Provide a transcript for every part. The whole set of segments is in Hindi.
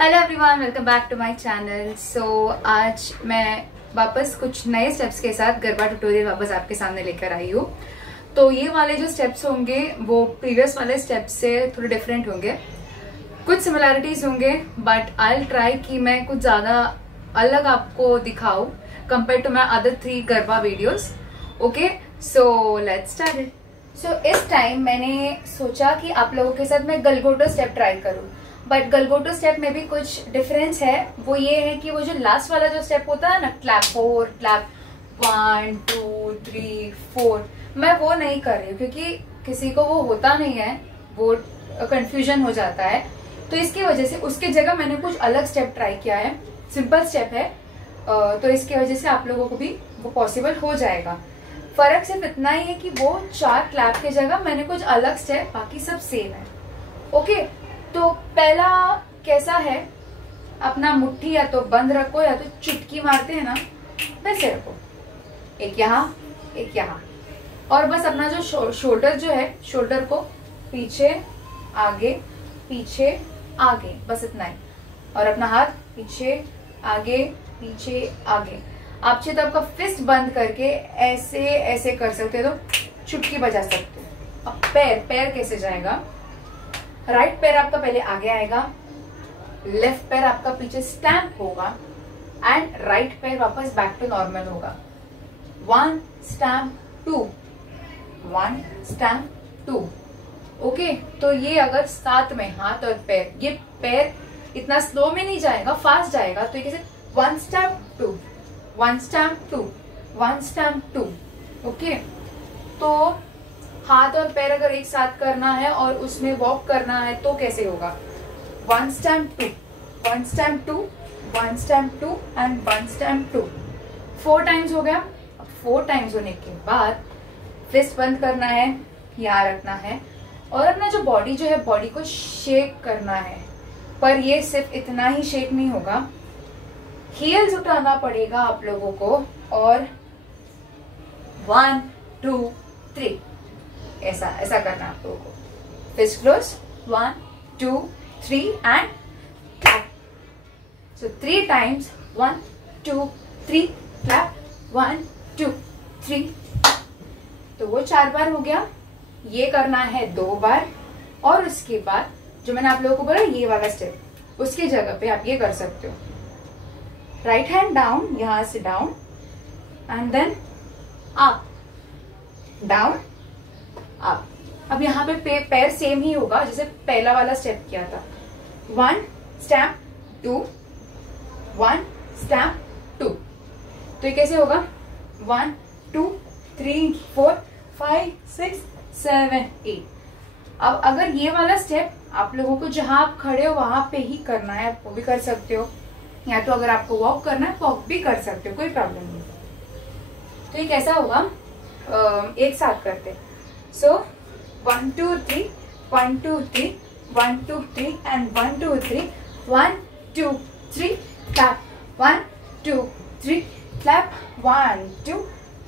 Hello everyone, welcome back to my channel. So आज मैं वापस कुछ नए स्टेप्स के साथ गरबा ट्यूटोरियल वापस आपके सामने लेकर आई हूँ। तो ये वाले जो स्टेप्स होंगे वो प्रीवियस वाले स्टेप्स से थोड़े डिफरेंट होंगे, कुछ सिमिलैरिटीज होंगे, बट आई विल ट्राई कि मैं कुछ ज़्यादा अलग आपको दिखाऊँ compare to my other 3 garba videos. Okay, so let's start it. So इस टाइम मैंने सोचा कि आप लोगों के साथ मैं गलगोटो स्टेप ट्राई करूँ, बट गलगोटो स्टेप में भी कुछ डिफरेंस है। वो ये है कि वो जो लास्ट वाला जो स्टेप होता है ना, क्लैप 4, क्लैप 1 2 3 4, मैं वो नहीं कर रही हूँ क्योंकि किसी को वो होता नहीं है, वो कंफ्यूजन हो जाता है। तो इसकी वजह से उसके जगह मैंने कुछ अलग स्टेप ट्राई किया है, सिंपल स्टेप है। तो इसकी वजह से आप लोगों को भी वो पॉसिबल हो जाएगा। फर्क सिर्फ इतना ही है कि वो 4 क्लैप की जगह मैंने कुछ अलग स्टेप, बाकी सब सेम है। ओके, तो पहला कैसा है, अपना मुट्ठी या तो बंद रखो या तो चुटकी मारते हैं ना, वैसे रखो, एक यहाँ एक यहाँ, और बस अपना जो शोल्डर जो है, शोल्डर को पीछे आगे पीछे आगे, बस इतना ही। और अपना हाथ पीछे आगे पीछे आगे। आप चाहे तो आपका फिस्ट बंद करके ऐसे ऐसे कर सकते हो, तो चुटकी बजा सकते हो। अब पैर कैसे जाएगा, राइट पैर आपका पहले आगे आएगा, लेफ्ट पैर आपका पीछे स्टैम्प होगा एंड राइट पैर वापस बैक टू नॉर्मल होगा। 1 स्टैम्प 2, 1 स्टैम्प 2। ओके, तो ये अगर साथ में हाथ और पैर, ये पैर इतना स्लो में नहीं जाएगा, फास्ट जाएगा। तो ये कैसे 1 स्टैम्प 2, 1 स्टैम्प 2, 1 स्टैम्प 2। ओके, तो हाथ और पैर अगर एक साथ करना है और उसमें वॉक करना है तो कैसे होगा, 1 stamp 2, 1 stamp 2, 1 stamp 2 and 1 stamp 2। 4 times हो गया। अब 4 टाइम्स होने के बाद फिस्ट बंद करना है, यहाँ रखना है, और अपना जो बॉडी जो है, बॉडी को शेक करना है। पर ये सिर्फ इतना ही शेक नहीं होगा, हील्स उठाना पड़ेगा आप लोगों को, और 1 2 3 ऐसा ऐसा करना आप लोगों को। Fist close, 1 2 3 and clap. So 3 times, 1 2 3 clap, 1 2 3। तो वो 4 बार हो गया। ये करना है 2 बार, और उसके बाद जो मैंने आप लोगों को बोला ये वाला स्टेप, उसकी जगह पे आप ये कर सकते हो, राइट हैंड डाउन, यहां से down and then up, down up. अब यहाँ पे पैर सेम ही होगा जैसे पहला वाला स्टेप किया था। 1 स्टैम्प 2, 1 स्टैम्प 2। तो ये कैसे होगा, 1 2 3 4 5 6 7 8। अब अगर ये वाला स्टेप आप लोगों को जहां आप खड़े हो वहां पे ही करना है, वो भी कर सकते हो, या तो अगर आपको वॉक करना है वॉक भी कर सकते हो, कोई प्रॉब्लम नहीं। तो ये कैसा होगा, एक साथ करते। सो 1 2 3, 1 2 3, 1 2 3 एंड 1 2 3, 1 2 3 क्लैप, 1 2 3 क्लैप, 1 2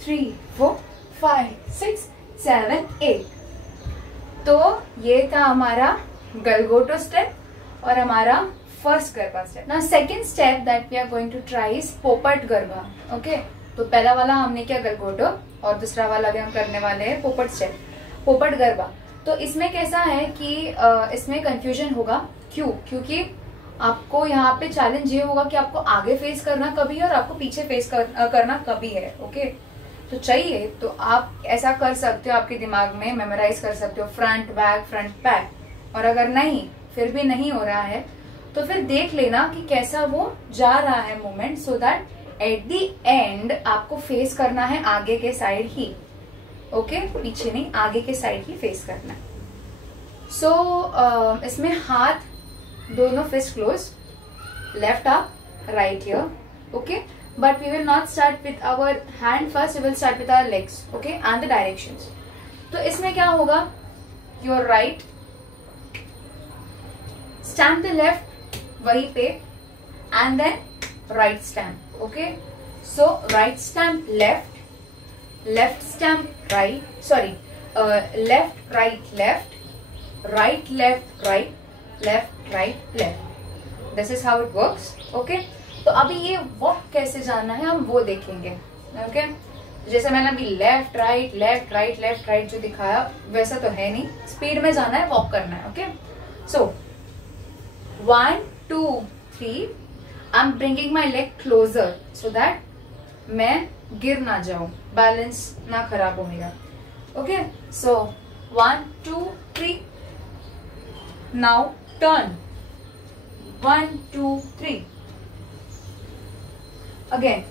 3 4 5 6 7 8। तो ये था हमारा गलगोटो स्टेप और हमारा first garba step. Now second step that we are going to try is Popat garba. Okay, तो पहला वाला हमने किया गलगोटो, और दूसरा वाला भी हम करने वाले हैं पोपट स्टेप, पोपट गरबा। तो इसमें कैसा है कि इसमें कंफ्यूजन होगा। क्यों? क्योंकि आपको यहाँ पे चैलेंज ये होगा कि आपको आगे फेस करना कभी है और आपको पीछे फेस करना कभी है। ओके, तो चाहिए तो आप ऐसा कर सकते हो, आपके दिमाग में मेमोराइज कर सकते हो, फ्रंट बैक फ्रंट बैक। और अगर नहीं, फिर भी नहीं हो रहा है, तो फिर देख लेना कि कैसा वो जा रहा है movement, so that at the end आपको फेस करना है आगे के साइड ही। ओके, पीछे नहीं, आगे के साइड ही फेस करना है। सो इसमें हाथ दोनों fist close, left up, right here. Okay, but we will not start with our hand first, we will start with our legs. Okay, and the directions. तो इसमें क्या होगा, your right stamp the left वहीं पे, and then right stamp. Okay, so right stamp left, left stamp right, sorry left right left, right left right, left right left. This is how it works. Okay, तो अभी ये वॉक कैसे जाना है हम वो देखेंगे। ओके, जैसे मैंने अभी left right left right left right जो दिखाया वैसा तो है नहीं, स्पीड में जाना है, वॉक करना है। Okay, so 1 2 3 I am bringing my leg closer so that मैं गिर ना जाऊं, बैलेंस ना खराब हो मेरा। Okay, so 1 2 3 now turn 1 2 3 again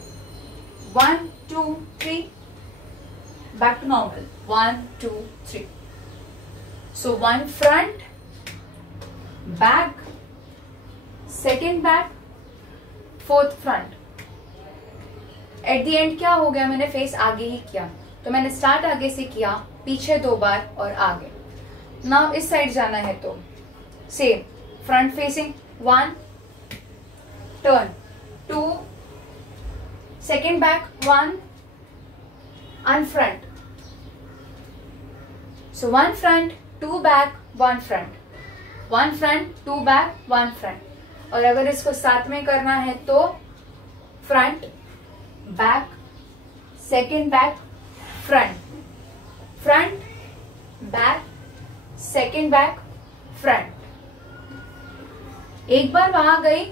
1 2 3 back to normal 1 2 3. So one front, back, second back, fourth front. At the end क्या हो गया, मैंने फेस आगे ही किया, तो मैंने स्टार्ट आगे से किया, पीछे 2 बार और आगे। नाउ इस साइड जाना है तो same, front facing 1 turn 2 second back 1 and front. So 1 front 2 back 1 front, 1 front 2 back 1 front. और अगर इसको साथ में करना है तो front bag second back front, front bag second back front. एक बार वहां गई,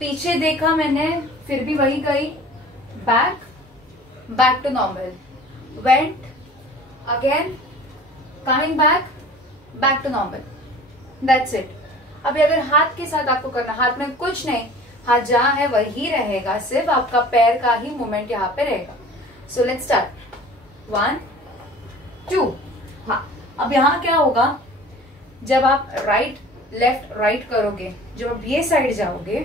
पीछे देखा मैंने, फिर भी वही गई, back back to normal, went again coming back back to normal, that's it. अभी अगर हाथ के साथ आपको करना, हाथ में कुछ नहीं, हाथ जहां है वही रहेगा, सिर्फ आपका पैर का ही मूवमेंट यहाँ पे रहेगा। सो लेट्स स्टार्ट 1 2। हाँ, अब यहाँ क्या होगा, जब आप राइट लेफ्ट राइट करोगे, जब आप ये साइड जाओगे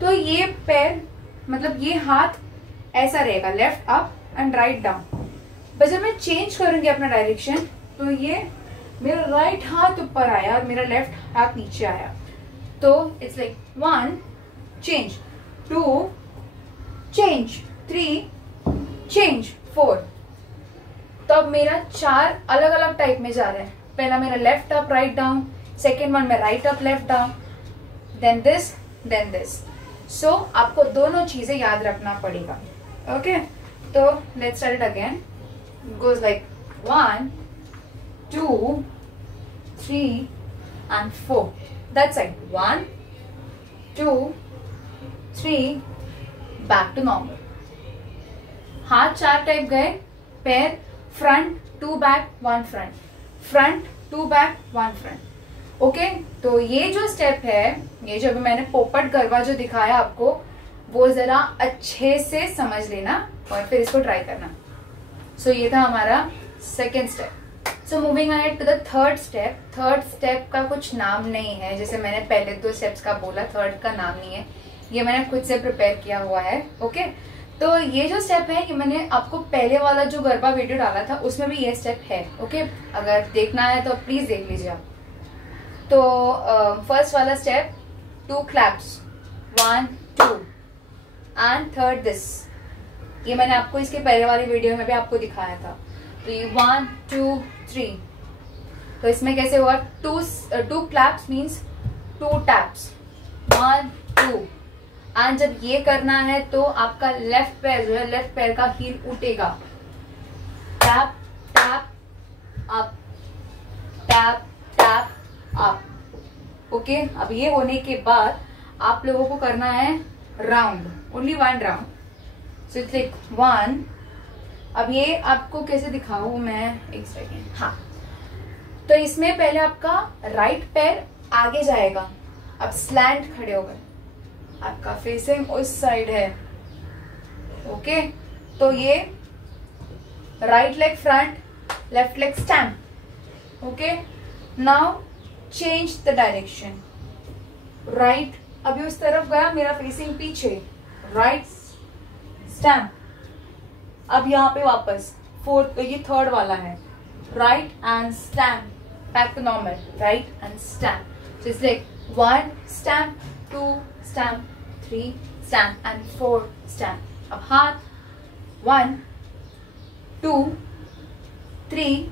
तो ये पैर मतलब ये हाथ ऐसा रहेगा, left up and write down. बस जब मैं चेंज करूंगी अपना डायरेक्शन तो ये मेरा राइट हाथ ऊपर आया और मेरा लेफ्ट हाथ नीचे आया, तो it's like 1 change 2 change 3 change 4। तो अब मेरा 4 अलग अलग टाइप में जा रहा है। पहला मेरा left up right down, second one में right up left down, then this then this. So आपको दोनों चीजें याद रखना पड़ेगा। ओके, तो let's start it again, goes like 1 2 3 and 4, that side 1 2 3 back to normal। हाथ 4 टाइप गए, पैर front 2 back 1 front, front 2 back 1 front. Okay, तो ये जो स्टेप है, ये जो अभी मैंने पोपट गरबा जो दिखाया आपको, वो जरा अच्छे से समझ लेना और फिर इसको ट्राई करना। सो ये था हमारा second step. So moving ahead to the third step. Third step का कुछ नाम नहीं है, जैसे मैंने पहले 2 स्टेप्स का बोला, थर्ड का नाम नहीं है, ये मैंने खुद से प्रिपेयर किया हुआ है। ओके, तो ये जो स्टेप है, ये मैंने आपको पहले वाला जो गरबा वीडियो डाला था उसमें भी ये स्टेप है। ओके, अगर देखना है तो प्लीज देख लीजिए आप। तो फर्स्ट वाला step 2 claps 1 2 and third this, ये मैंने आपको इसके पहले वाली वीडियो में भी आपको दिखाया था। तो ये 1 2 3, तो इसमें कैसे होगा, 2 क्लैप्स मीन्स 2 टैप्स 1 2, एंड जब ये करना है तो आपका लेफ्ट पैर जो है, लेफ्ट पैर का हील उठेगा, tap tap up tap tap up. Okay, अब ये होने के बाद आप लोगों को करना है round, only 1 round. So it's like 1। अब ये आपको कैसे दिखाऊं मैं, एक सेकेंड। हाँ, तो इसमें पहले आपका राइट पैर आगे जाएगा, अब स्लैंट खड़े हो गए, आपका फेसिंग उस साइड है। ओके, तो ये right leg front, left leg stamp. Okay, now change the direction, right, अभी उस तरफ गया, मेरा फेसिंग पीछे, राइट स्टैम्प। अब यहाँ पे वापस फोर्थ, तो ये थर्ड वाला है, right and stamp, back to normal, right and stamp. So it's like 1 stamp 2 stamp 3 stamp and 4 stamp. अब हाथ 1 2 3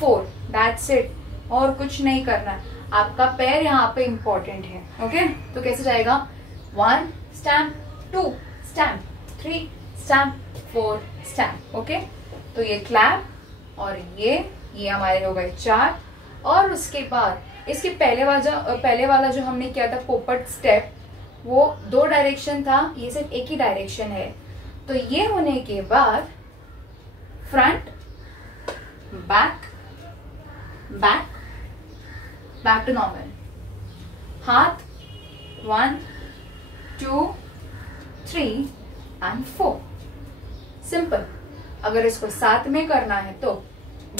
4, दैट्स इट, और कुछ नहीं करना है। आपका पैर यहाँ पे इंपॉर्टेंट है। ओके, तो कैसे जाएगा? 1 stamp, 2 stamp, 3 stamp, 4 stamp. Okay, तो ये क्लैप और ये हमारे हो गए 4। और उसके बाद इसके पहले वाला जो हमने किया था पोपट स्टेप, वो 2 डायरेक्शन था, ये सिर्फ एक ही डायरेक्शन है। तो ये होने के बाद front, back, back, back to normal. हाथ 1 2 3 एंड 4। सिंपल। अगर इसको साथ में करना है तो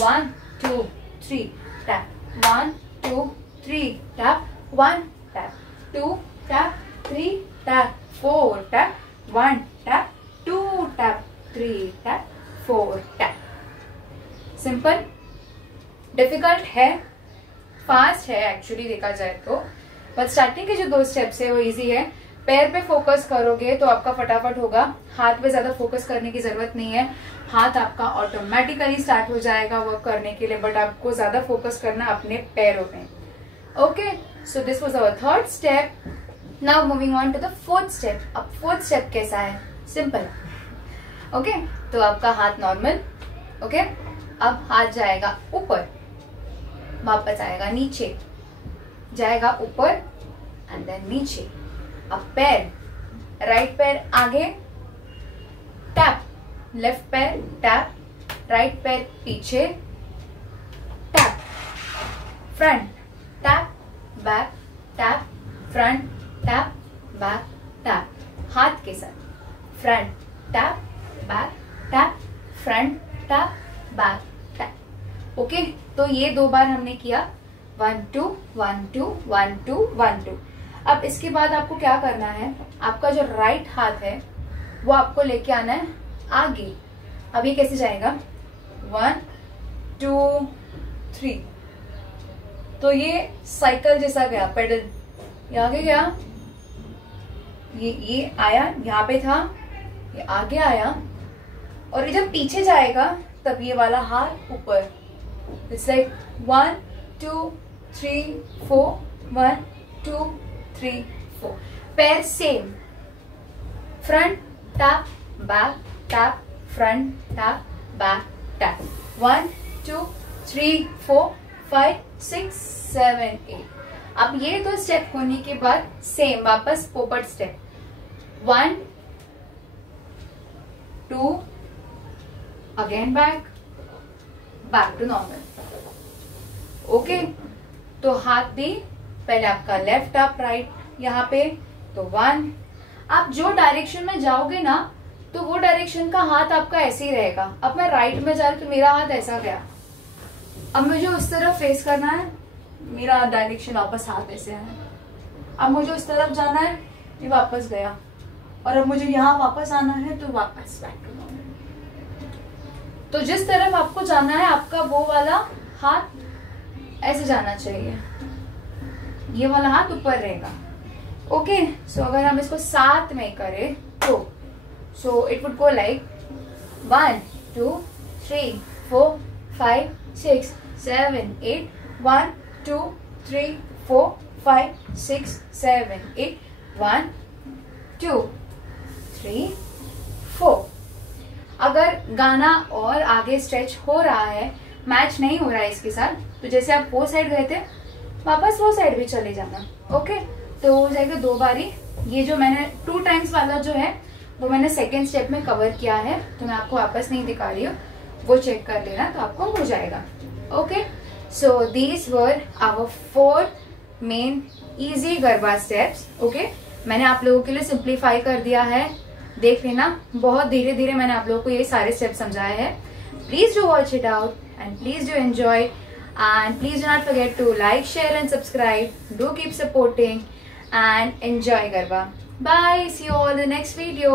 1 2 3 tap, 1 2 3 tap, 1 tap, 2 tap, 3 tap, 4 tap, 1 tap, 2 tap, 3 tap, 4 tap. Simple. Difficult है, फास्ट है एक्चुअली देखा जाए तो, बट स्टार्टिंग के जो 2 स्टेप्स है वो इजी है। पैर पे फोकस करोगे तो आपका फटाफट होगा, हाथ पे ज्यादा फोकस करने की जरूरत नहीं है। हाथ आपका ऑटोमेटिकली स्टार्ट हो जाएगा वर्क करने के लिए, बट आपको ज्यादा फोकस करना अपने पैरों पे। Okay, so this was our 3rd step. Now moving on to the 4th step. अब 4th स्टेप कैसा है? सिंपल। ओके, तो आपका हाथ नॉर्मल। ओके, अब हाथ जाएगा ऊपर, वापस आएगा नीचे, जाएगा ऊपर एंड देन नीचे। अब पैर, राइट पैर आगे, टैप, लेफ्ट पैर टैप, राइट पैर पीछे, tap, front, tap, back, tap, front, tap, back, tap. हाथ के साथ front, tap, back, tap, front, tap, back, tap. Okay, तो ये 2 बार हमने किया, 1 2 1 2 1 2 1 2। अब इसके बाद आपको क्या करना है, आपका जो राइट हाथ है वो आपको लेके आना है आगे। अब ये कैसे जाएगा? 1 2 3। तो ये साइकिल जैसा गया, पेडल, ये आगे गया, ये आया, यहाँ पे था, ये आगे आया, और ये जब पीछे जाएगा तब ये वाला हाथ ऊपर। It's like 1 2 3 4, 1 2 3 4। पैर same, front tap, back tap, front tap, back tap. 1 2 3 4 5 6 7 8। अब ये 2 स्टेप होने के बाद सेम वापस Popat step, 1 2 again back, back to normal. Okay, तो हाथ भी पहले आपका लेफ्ट अप राइट यहाँ पे, तो 1। आप जो डायरेक्शन में जाओगे ना तो वो डायरेक्शन का हाथ आपका ऐसे ही रहेगा। अब मैं राइट में जा रही तो मेरा हाथ ऐसा गया, अब मुझे उस तरफ फेस करना है, मेरा डायरेक्शन वापस हाथ ऐसे है। अब मुझे उस तरफ जाना है, ये वापस गया, और अब मुझे यहाँ वापस आना है तो वापस बैक टू नॉर्मल। तो जिस तरफ आपको जाना है आपका वो वाला हाथ ऐसे जाना चाहिए, ये वाला हाथ ऊपर रहेगा। ओके, सो अगर हम इसको साथ में करें तो so it would go like 1 2 3 4 5 6 7 8, 1 2 3 4 5 6 7 8, 1 2 3 4। अगर गाना और आगे स्ट्रेच हो रहा है, मैच नहीं हो रहा है इसके साथ, तो जैसे आप वो साइड गए थे वापस वो साइड भी चले जाना। ओके, तो हो जाएगा 2 बारी। ये जो मैंने 2 टाइम्स वाला जो है वो मैंने 2nd स्टेप में कवर किया है, तो मैं आपको वापस नहीं दिखा रही हूँ, वो चेक कर लेना तो आपको हो जाएगा। Okay, so these were our 4 main easy garba steps. Okay, मैंने आप लोगों के लिए सिंप्लीफाई कर दिया है, देख लेना, बहुत धीरे धीरे मैंने आप लोगों को ये सारे स्टेप समझाए हैं। Please do watch it out and please do enjoy, and please do not forget to like, share and subscribe. Do keep supporting and enjoy Garba. Bye, see you all in the next video.